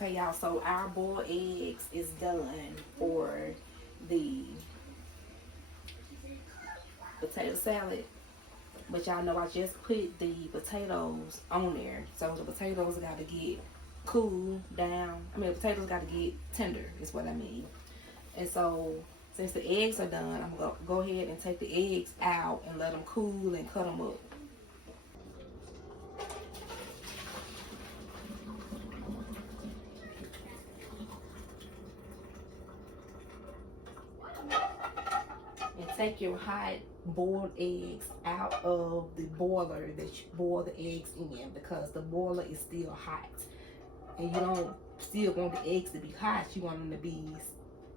Okay, y'all, so our boiled eggs is done for the potato salad. But y'all know I just put the potatoes on there. So the potatoes got to get cool down. I mean, the potatoes got to get tender, is what I mean. And so, since the eggs are done, I'm going to go ahead and take the eggs out and let them cool and cut them up. And take your hot boiled eggs out of the boiler that you boil the eggs in, because the boiler is still hot. And you don't still want the eggs to be hot. You want them to be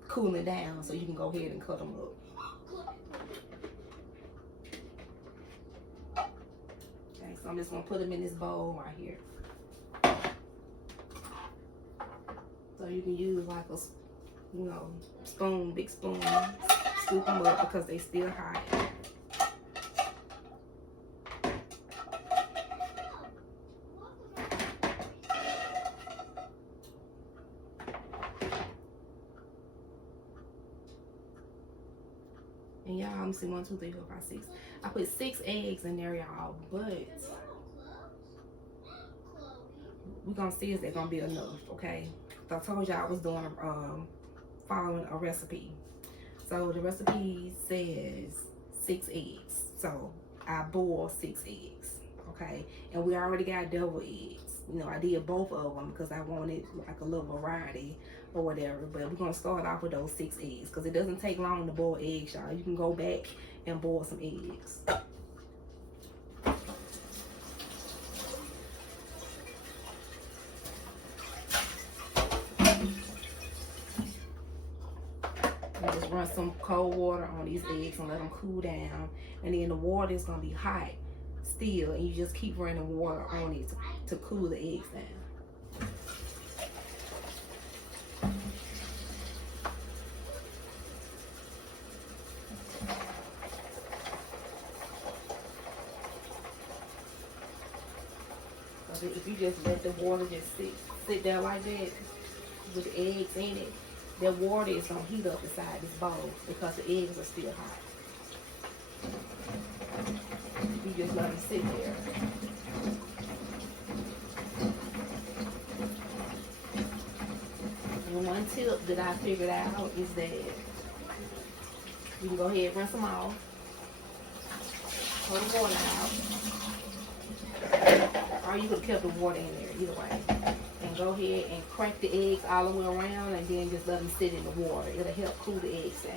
cooling down so you can go ahead and cut them up. Okay, so I'm just going to put them in this bowl right here. So you can use like a, spoon, big spoon, scoop them up because they still hot. And y'all, let me see, 1, 2, 3, 4, 5, 6. I put 6 eggs in there, y'all, but we're gonna see if they're gonna be enough, okay? So I told y'all I was doing following a recipe. So the recipe says 6 eggs. So I boiled 6 eggs, okay? And we already got double eggs. I did both of them because I wanted like a little variety or whatever. But we're gonna start off with those 6 eggs because it doesn't take long to boil eggs, y'all. You can go back and boil some eggs. And just run some cold water on these eggs and let them cool down. And then the water is gonna be hot still, and you just keep running water on it to cool the eggs down. If you just let the water just sit there like that with the eggs in it, the water is gonna heat up inside this bowl because the eggs are still hot. You just let them sit there. And one tip that I figured out is that you can go ahead and rinse them off, pour the water out, or you could have kept the water in there, either way. And go ahead and crack the eggs all the way around and then just let them sit in the water. It'll help cool the eggs down.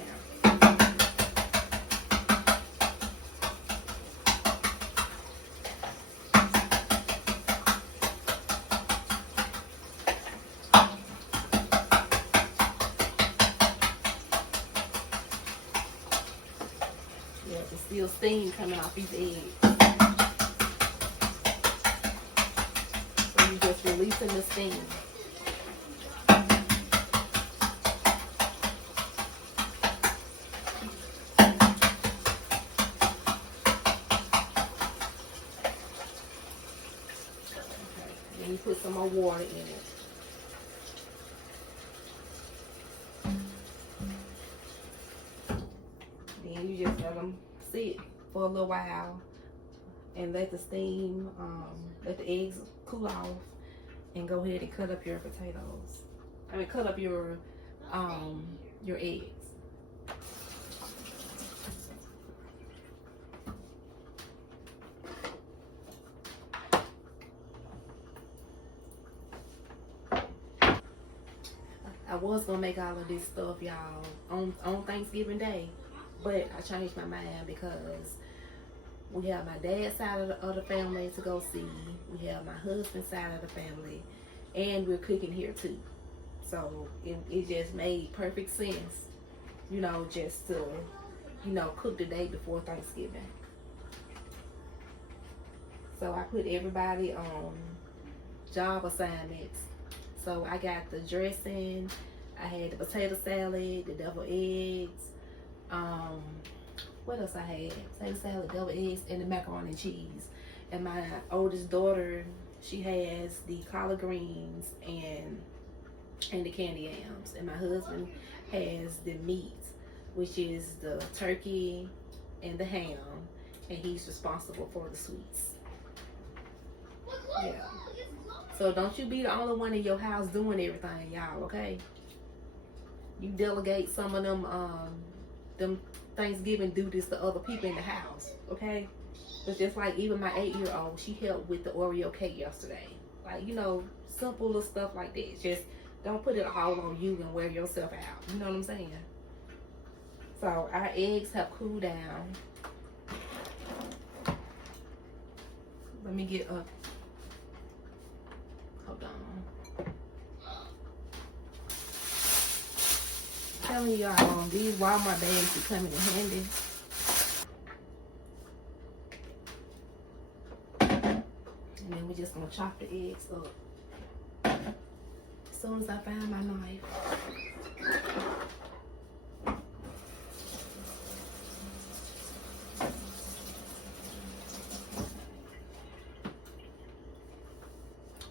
Yeah, there's still steam coming off these eggs. So you're just releasing the steam. Then you put some more water in it. Then you just let them sit for a little while and let the steam, let the eggs cool off, and go ahead and cut up your potatoes. Cut up your eggs. I was gonna make all of this stuff, y'all, on Thanksgiving Day, but I changed my mind because we have my dad's side of the family to go see. We have my husband's side of the family, and we're cooking here too. So it just made perfect sense, just to, cook the day before Thanksgiving. So I put everybody on job assignments. So I got the dressing, I had the potato salad, the deviled eggs, what else I had? Potato salad, deviled eggs, and the macaroni and cheese. And my oldest daughter, she has the collard greens and and the candy yams. And my husband has the meat, which is the turkey and the ham, and he's responsible for the sweets. Yeah. So don't you be the only one in your house doing everything, y'all, okay? You delegate some of them Thanksgiving duties to other people in the house, okay? But just like even my 8-year-old, she helped with the Oreo cake yesterday. Like, you know, simple little stuff like that. Just don't put it all on you and wear yourself out. You know what I'm saying? So our eggs have cooled down. Let me get up. Hold on. Telling y'all, these Walmart bags are coming in handy. And then we're just gonna chop the eggs up as soon as I find my knife.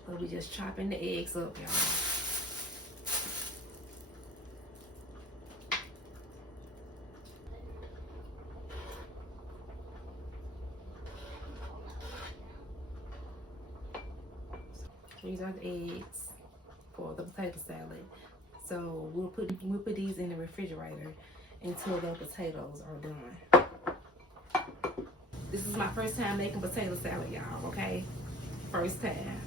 So we're just chopping the eggs up, y'all. These are the eggs for the potato salad. So we'll put these in the refrigerator until the potatoes are done. This is my first time making potato salad, y'all, okay? First time.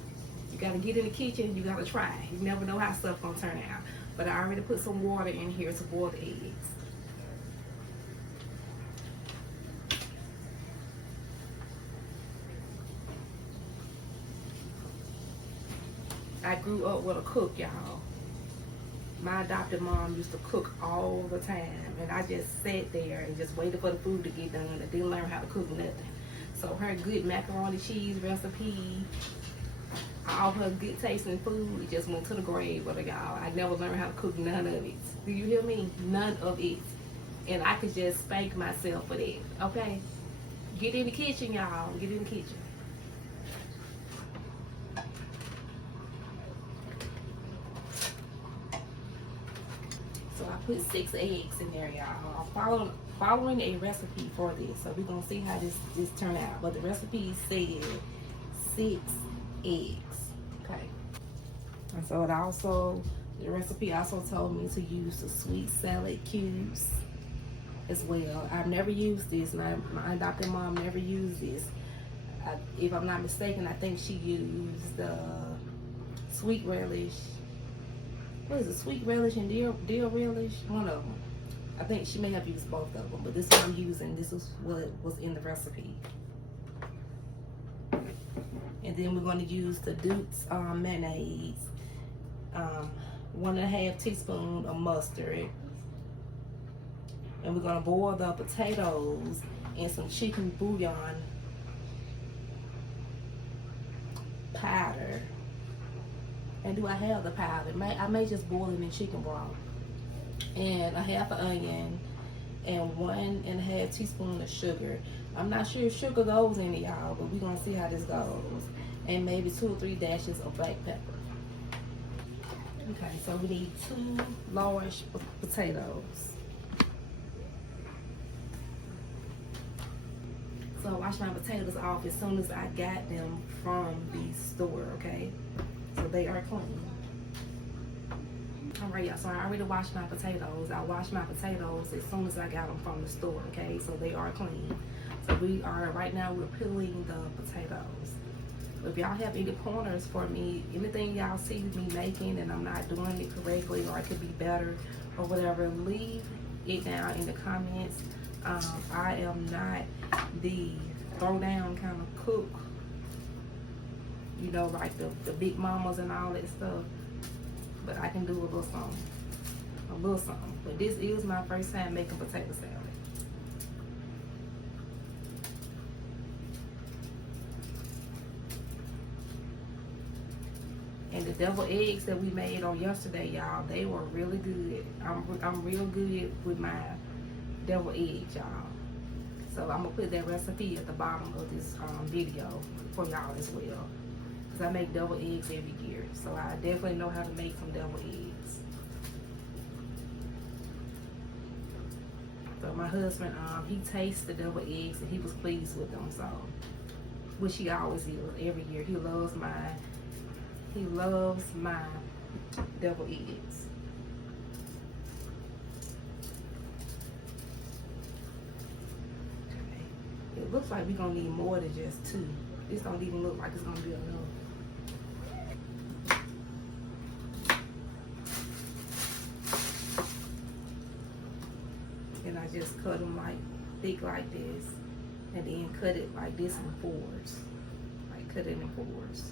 You gotta get in the kitchen, you gotta try. You never know how stuff's gonna turn out. But I already put some water in here to boil the eggs. I grew up with a cook, y'all. My adopted mom used to cook all the time, and I just sat there and just waited for the food to get done. I didn't learn how to cook nothing. So her good macaroni cheese recipe, all her good tasting food, it just went to the grave with her, y'all. I never learned how to cook none of it. Do you hear me? None of it. And I could just spank myself for that, okay? Get in the kitchen, y'all. Get in the kitchen. So I put 6 eggs in there, y'all. I'm following a recipe for this, so we're gonna see how this turn out. But the recipe said 6 eggs. Okay. And so the recipe also told me to use the sweet salad cubes as well. I've never used this. My adopted mom never used this. If I'm not mistaken, I think she used the sweet relish. What is it? Sweet relish and dill relish? One of them. I think she may have used both of them, but this one I'm using. This is what was in the recipe. And then we're going to use the Duke's mayonnaise, 1.5 teaspoons of mustard, and we're going to boil the potatoes in some chicken bouillon powder. And do I have the powder? I may just boil it in chicken broth. And 1/2 onion and 1.5 teaspoons of sugar. I'm not sure if sugar goes in it, y'all, but we're gonna see how this goes. And maybe 2 or 3 dashes of black pepper. Okay, so we need 2 large potatoes. So I washed my potatoes off as soon as I got them from the store, okay? So they are clean. All right, y'all, so I already washed my potatoes. I washed my potatoes as soon as I got them from the store, okay? So they are clean. So right now we're peeling the potatoes. If y'all have any pointers for me, anything y'all see me making and I'm not doing it correctly or it could be better or whatever, leave it down in the comments. I am not the throw down kind of cook, you know, like the big mamas and all that stuff. But I can do a little something. But this is my first time making potato salad. And the deviled eggs that we made on yesterday, y'all, they were really good. I'm real good with my deviled eggs, y'all. So I'm gonna put that recipe at the bottom of this video for y'all as well. I make deviled eggs every year, so I definitely know how to make some deviled eggs. my husband, he tasted the double eggs and he was pleased with them. So, which he always is every year. He loves my double eggs. Okay. It looks like we're gonna need more than just 2. This don't even look like it's gonna be enough. And I just cut them like thick like this, and then cut it like this in 4s. Like cut it in 4s.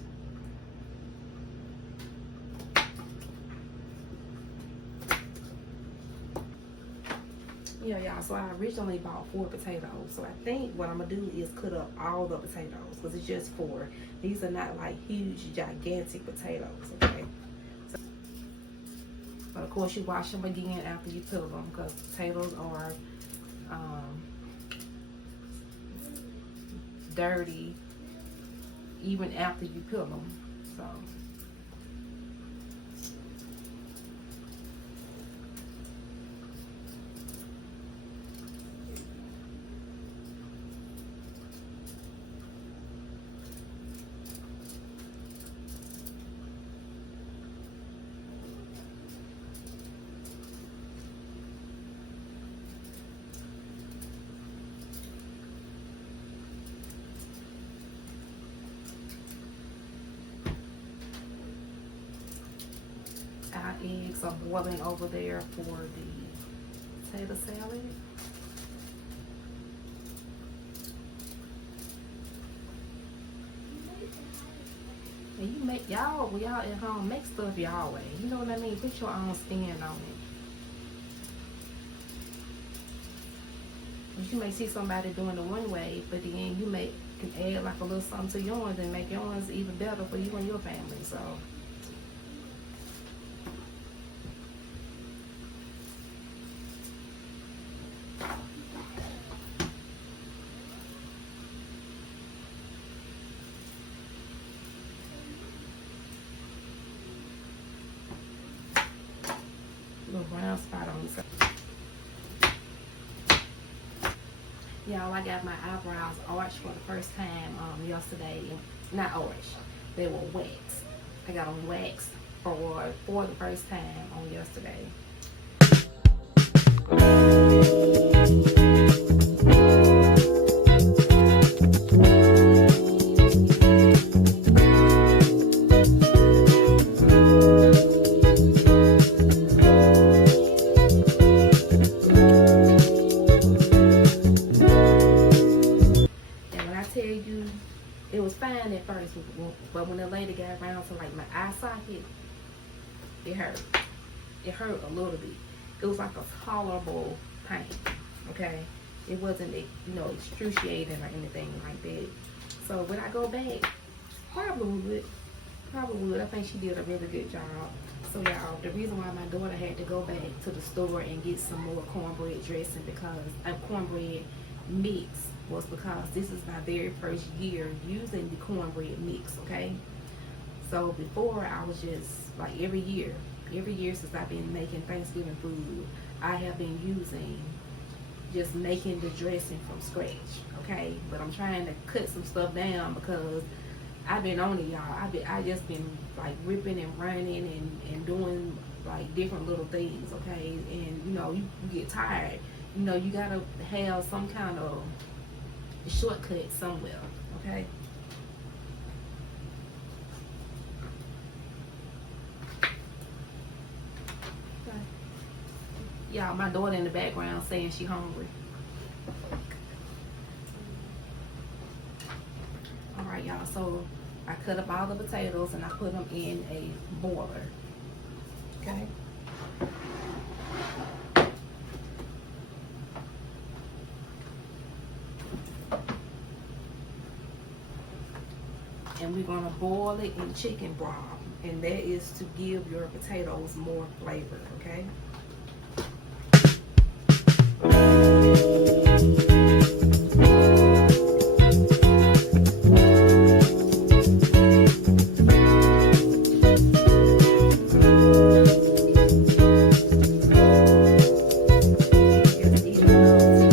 Yeah, y'all, so I originally bought 4 potatoes. So I think what I'm gonna do is cut up all the potatoes, because it's just 4. These are not like huge, gigantic potatoes, okay? So, but of course, you wash them again after you peel them, because potatoes are dirty even after you peel them. So. Our eggs are boiling over there for the potato salad. And you make y'all, when y'all at home, make stuff y'all way. You know what I mean? Put your own spin on it. But you may see somebody doing it one way, but then you can add like a little something to yours and make yours even better for you and your family. So. Little brown spot on the side. Y'all, I got my eyebrows arched for the first time yesterday. Not arched, they were waxed. I got them waxed for the first time on yesterday. It was fine at first, but when the lady got around to like my eye socket, it hurt. It hurt a little bit. It was like a tolerable pain, okay? It wasn't, excruciating or anything like that. So when I go back, probably would. I think she did a really good job. So y'all, the reason why my daughter had to go back to the store and get some more cornbread dressing because cornbread mix was because this is my very first year using the cornbread mix, okay? So before I was just like every year since I've been making Thanksgiving food, I have been just making the dressing from scratch, okay? But I'm trying to cut some stuff down because I've been on it, y'all. I just been like ripping and running and doing like different little things, okay? And you get tired. You gotta have some kind of shortcut somewhere, okay? Y'all, my daughter in the background saying she hungry. All right, y'all, so I cut up all the potatoes and I put them in a boiler, okay? And we're gonna boil it in chicken broth, and that is to give your potatoes more flavor, okay? Just eat it.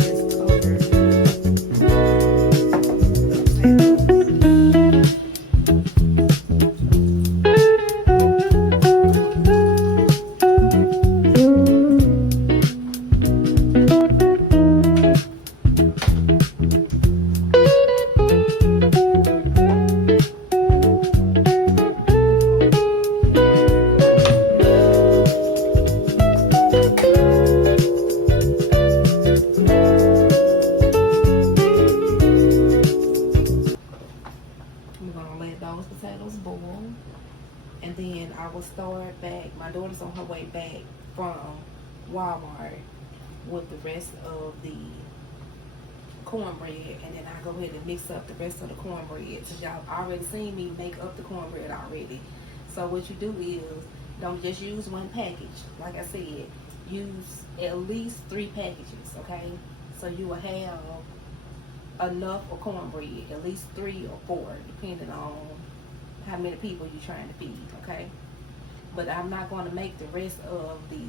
on her way back from Walmart with the rest of the cornbread, and then I go ahead and mix up the rest of the cornbread. So y'all already seen me make up the cornbread already. So what you do is, don't just use one package. Like I said, use at least 3 packages, okay? So you will have enough for cornbread, at least 3 or 4, depending on how many people you're trying to feed, okay? But I'm not going to make the rest of the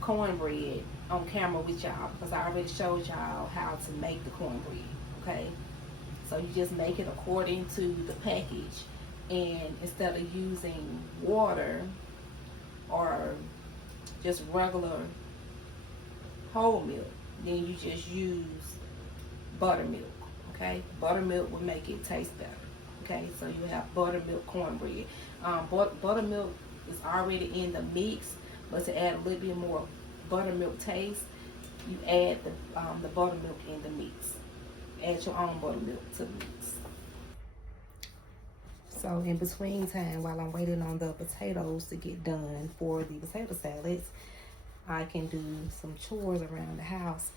cornbread on camera with y'all, because I already showed y'all how to make the cornbread, okay? So you just make it according to the package, and instead of using water or just regular whole milk, then you just use buttermilk, okay? Buttermilk will make it taste better, okay? So you have buttermilk cornbread. Buttermilk is already in the mix, but to add a little bit more buttermilk taste, you add the buttermilk in the mix. Add your own buttermilk to the mix. So in between time, while I'm waiting on the potatoes to get done for the potato salads, I can do some chores around the house,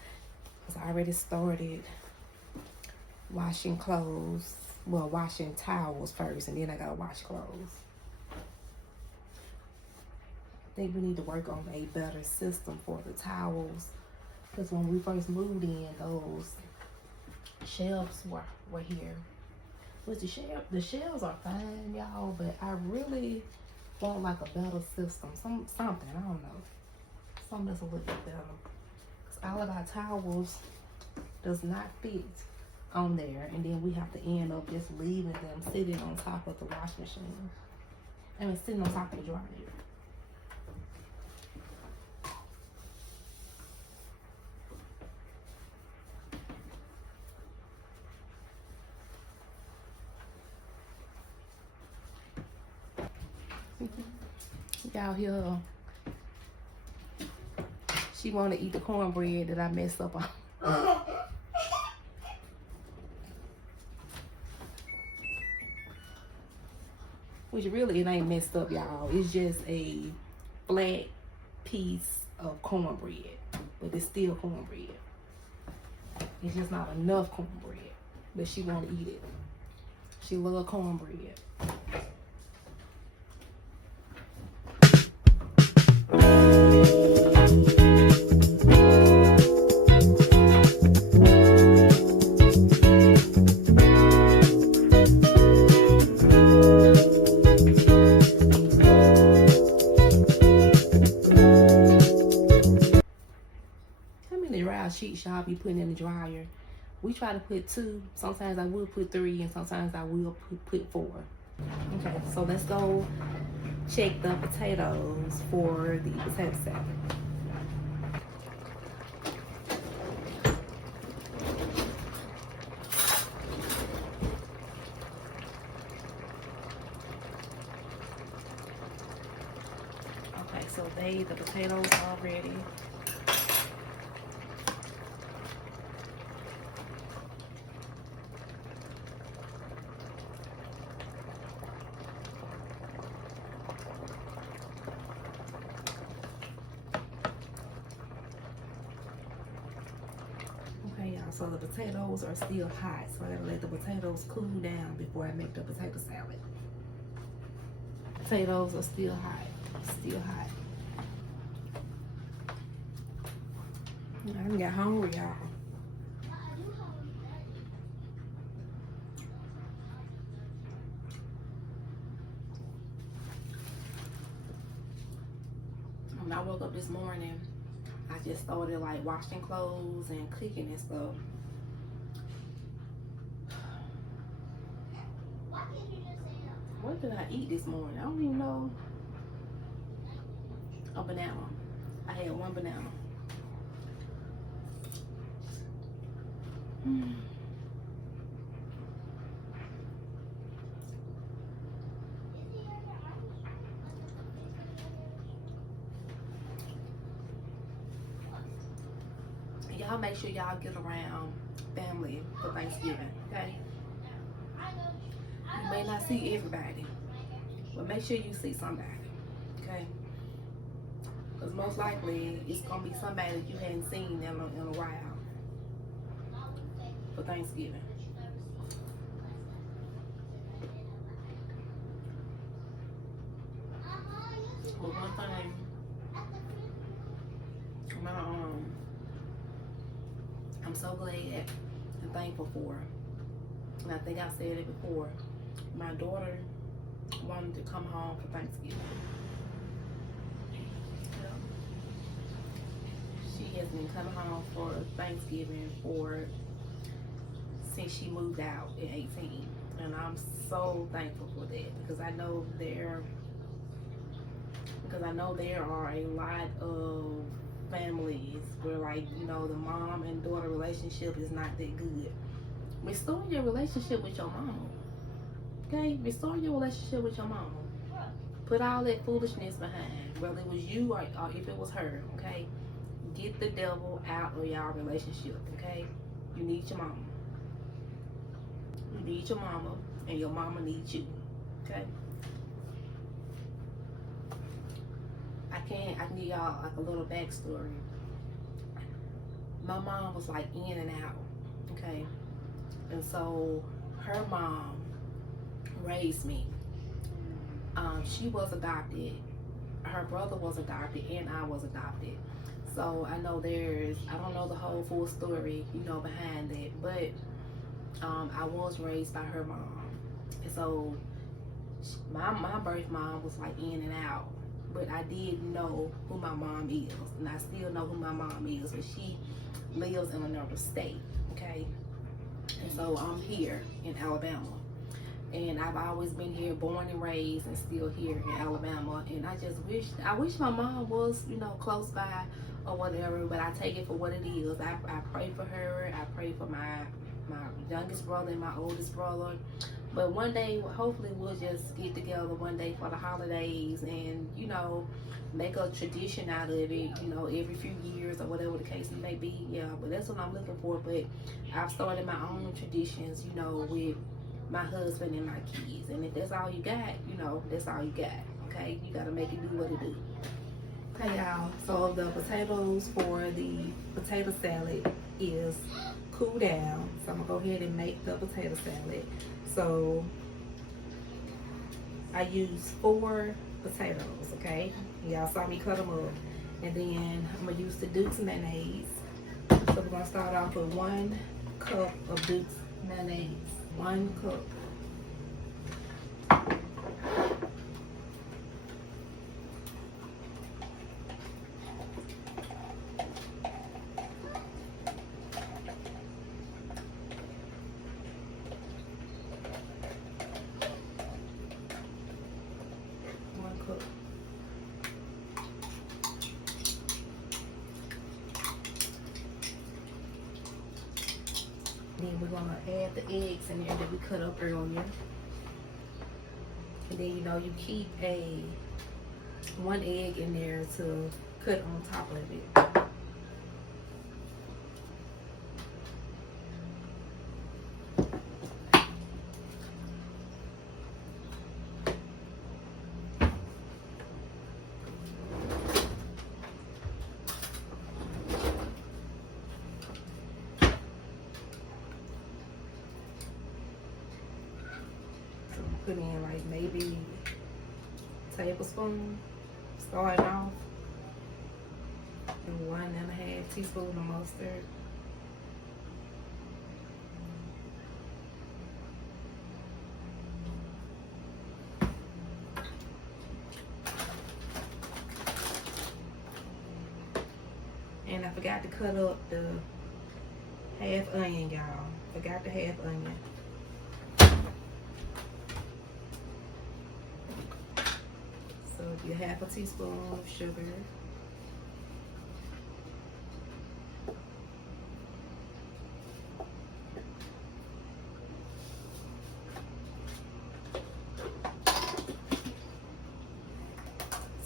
because I already started washing clothes. Well, washing towels first, and then I gotta wash clothes. I think we need to work on a better system for the towels, because when we first moved in, those shelves were here. But the shelves are fine, y'all, but I really want like a better system, something, I don't know, something that's a little bit better. Because all of our towels does not fit on there, and then we have to end up just leaving them sitting on top of the wash machine. I mean, sitting on top of the dryer. Y'all hear her? She want to eat the cornbread that I messed up on. Which really, it ain't messed up, y'all. It's just a flat piece of cornbread, but it's still cornbread. It's just not enough cornbread, but she want to eat it. She love cornbread. Sheets y'all be putting in the dryer. We try to put 2. Sometimes I will put 3, and sometimes I will put 4. Okay, so let's go check the potatoes for the potato salad. Okay, so the potatoes are ready. So the potatoes are still hot, so I gotta let the potatoes cool down before I make the potato salad. Potatoes are still hot, still hot. I done got hungry, y'all. When I woke up this morning, I just started like washing clothes and cooking and stuff. What did I eat this morning? I don't even know. A banana. I had 1 banana. Y'all make sure y'all get around family for Thanksgiving, okay? You may not see everybody, but make sure you see somebody, okay? most likely it's gonna be somebody that you hadn't seen in a while for Thanksgiving. But one thing, I'm so glad and thankful for, and I think I said it before, my daughter wanted to come home for Thanksgiving. She has been coming home for Thanksgiving since she moved out at 18, and I'm so thankful for that, because I know there are a lot of families where, like, you know, the mom and daughter relationship is not that good. Restore your relationship with your mama. Okay? Restore your relationship with your mama. Put all that foolishness behind, whether it was you or if it was her. Okay? Get the devil out of y'all relationship. Okay? You need your mama. You need your mama, and your mama needs you. Okay? I can give y'all like a little backstory. My mom was like in and out, okay? And so her mom raised me. She was adopted. Her brother was adopted, and I was adopted. So I know I don't know the whole full story, you know, behind that, but I was raised by her mom. And so my birth mom was like in and out. But I did know who my mom is, and I still know who my mom is, but she lives in another state, okay? And so I'm here in Alabama, and I've always been here, born and raised, and still here in Alabama. And I wish my mom was, you know, close by or whatever, but I take it for what it is. I pray for her. I pray for my youngest brother and my oldest brother. But one day, hopefully, we'll just get together one day for the holidays and, you know, make a tradition out of it, you know, every few years or whatever the case may be. Yeah, but that's what I'm looking for. But I've started my own traditions, you know, with my husband and my kids. And if that's all you got, you know, that's all you got. Okay? You got to make it do what it do. Okay, y'all. So the potatoes for the potato salad is cool down. So I'm going to go ahead and make the potato salad. So I use 4 potatoes, okay? Y'all saw me cut them up. And then I'm going to use the Duke's mayonnaise. So we're going to start off with 1 cup of Duke's mayonnaise. 1 cup. Then we're gonna add the eggs in there that we cut up earlier. And then, you know, you keep 1 egg in there to cut on top of it. Put in like maybe a tablespoon starting off, and 1.5 teaspoons of mustard. And I forgot to cut up the half onion, y'all. Forgot the half onion. So you 1/2 teaspoon of sugar.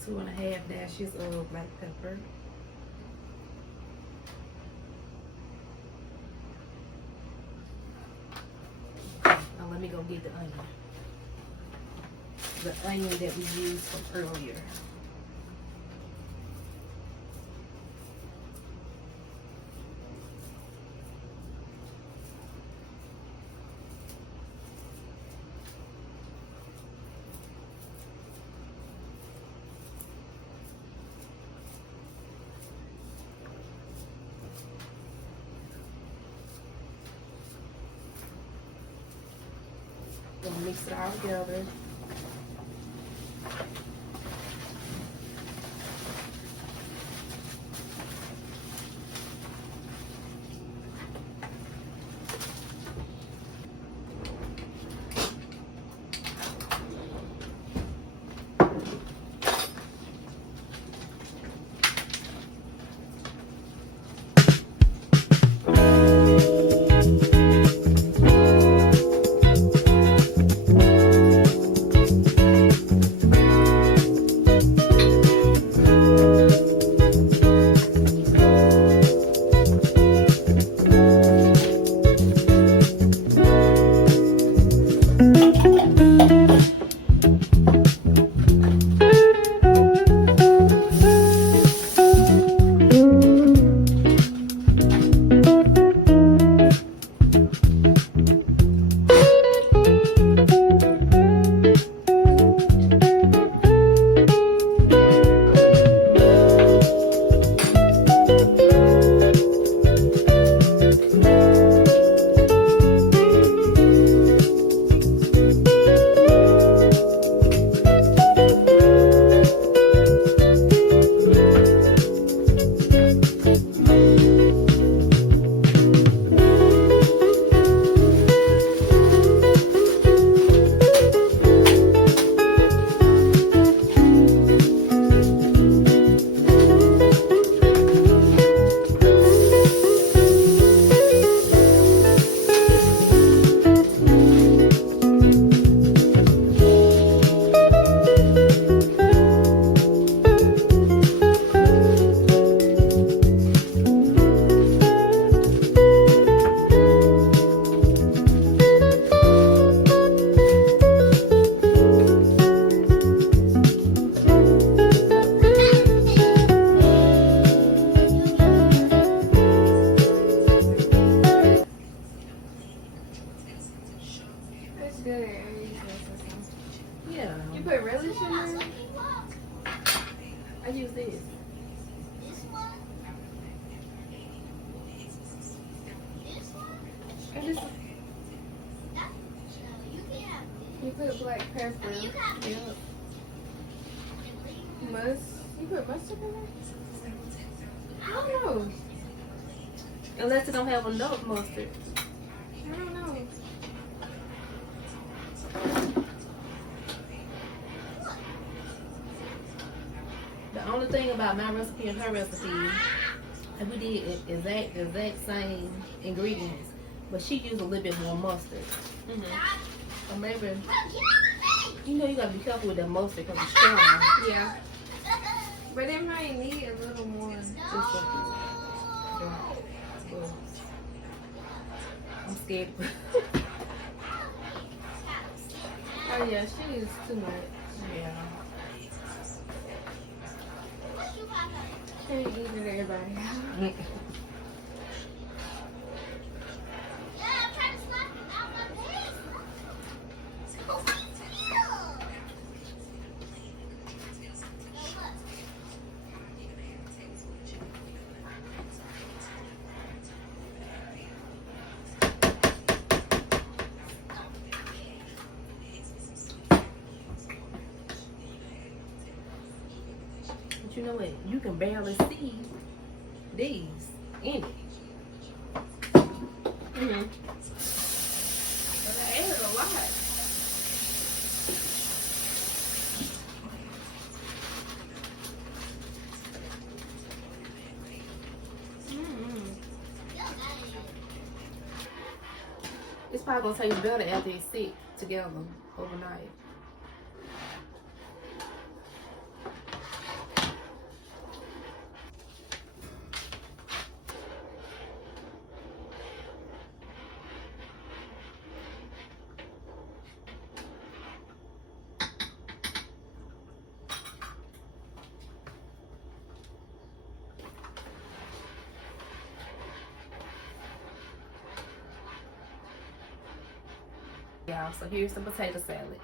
Two and a half dashes of black pepper. Now let me go get the onion. The onion that we used from earlier. Gonna mix it all together. Yeah. You put relish in there? I use this. And this you put black pepper. Yeah. You put mustard in there? I don't know. Unless it don't have enough mustard. I don't know. The only thing about my recipe and her recipe, and we did exact same ingredients, but she used a little bit more mustard. So maybe, you know, you gotta be careful with that mustard because it's strong. Yeah. But it might need a little more. I'm scared. Oh yeah, she used too much. Yeah. She ain't eating everybody. But you know what? You can barely see these in it. But I added a lot. It's probably gonna taste better after it's sit together overnight. Y'all, so here's some potato salad.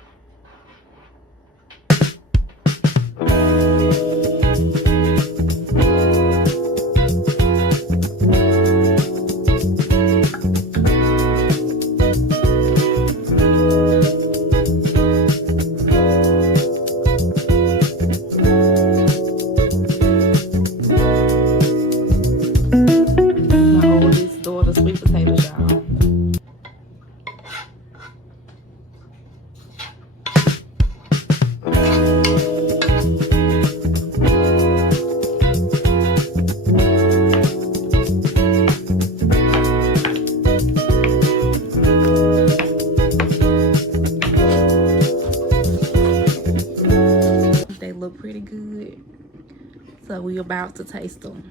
So we about to taste them.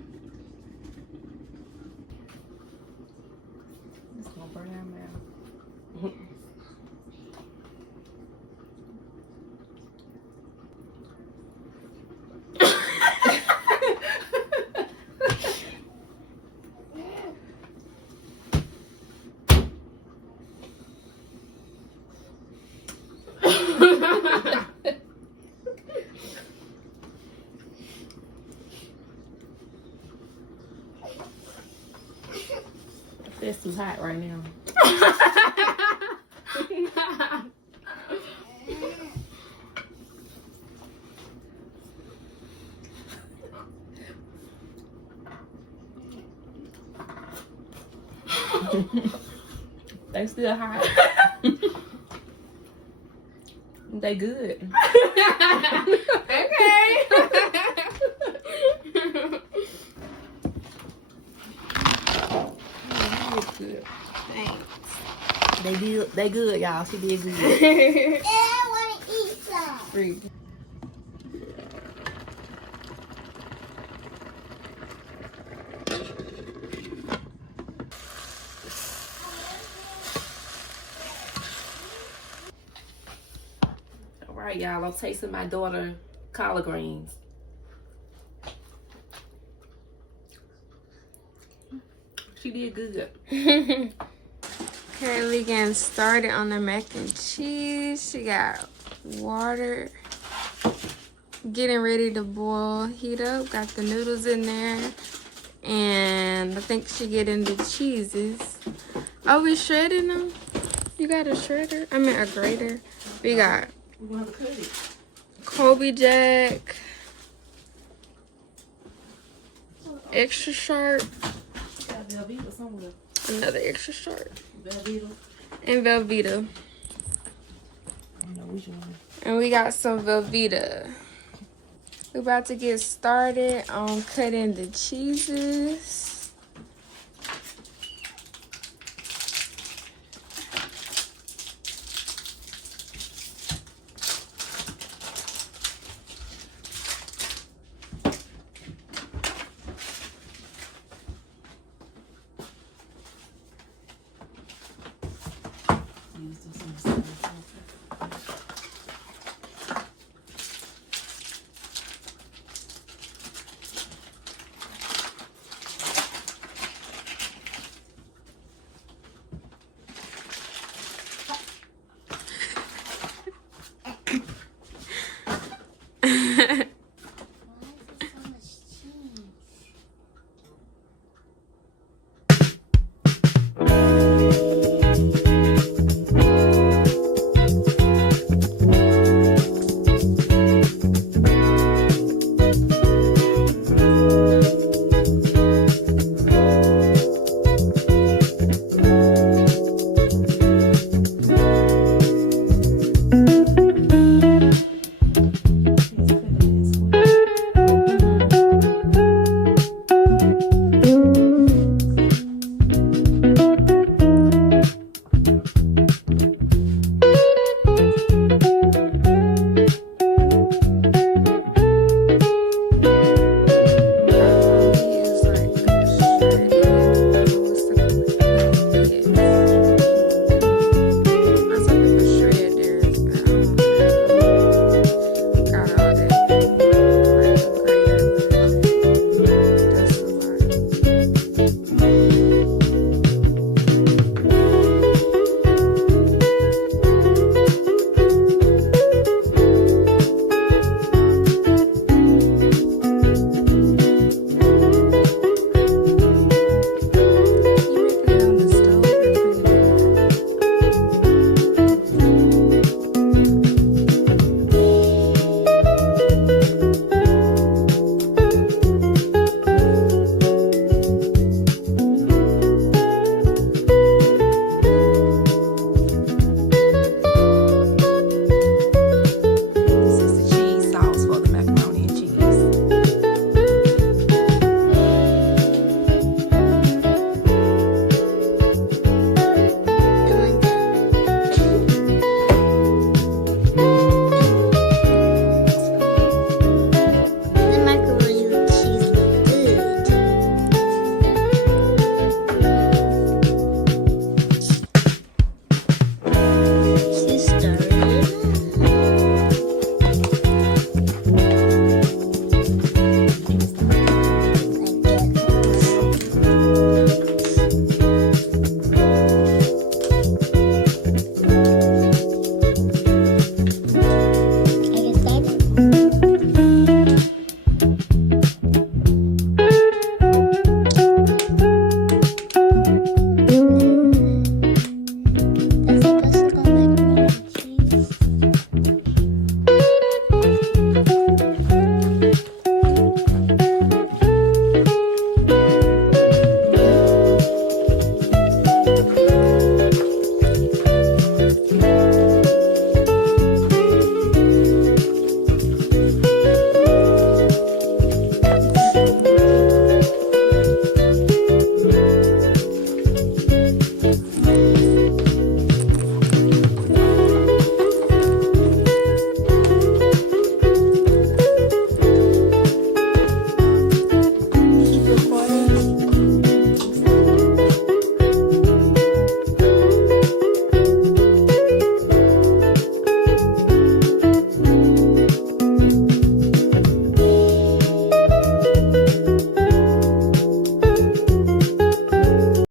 It's gonna burn our mouth. It's too hot right now. They still hot. They good. Okay. Good. Thanks. They good, y'all. She did good. I want to eat some. Free. All right, y'all. I'm tasting my daughter collard greens. She did good. Currently getting started on the mac and cheese. She got water getting ready to boil, heat up. Got the noodles in there. And I think she getting the cheeses. Are we shredding them? You got a shredder? I mean a grater. We got We're gonna have to cut it. Kobe Jack. Extra sharp. Got Velveeta somewhere. Another extra sharp. Velveeta. And Velveeta. I don't know which one. And we got some Velveeta. We're about to get started on cutting the cheeses.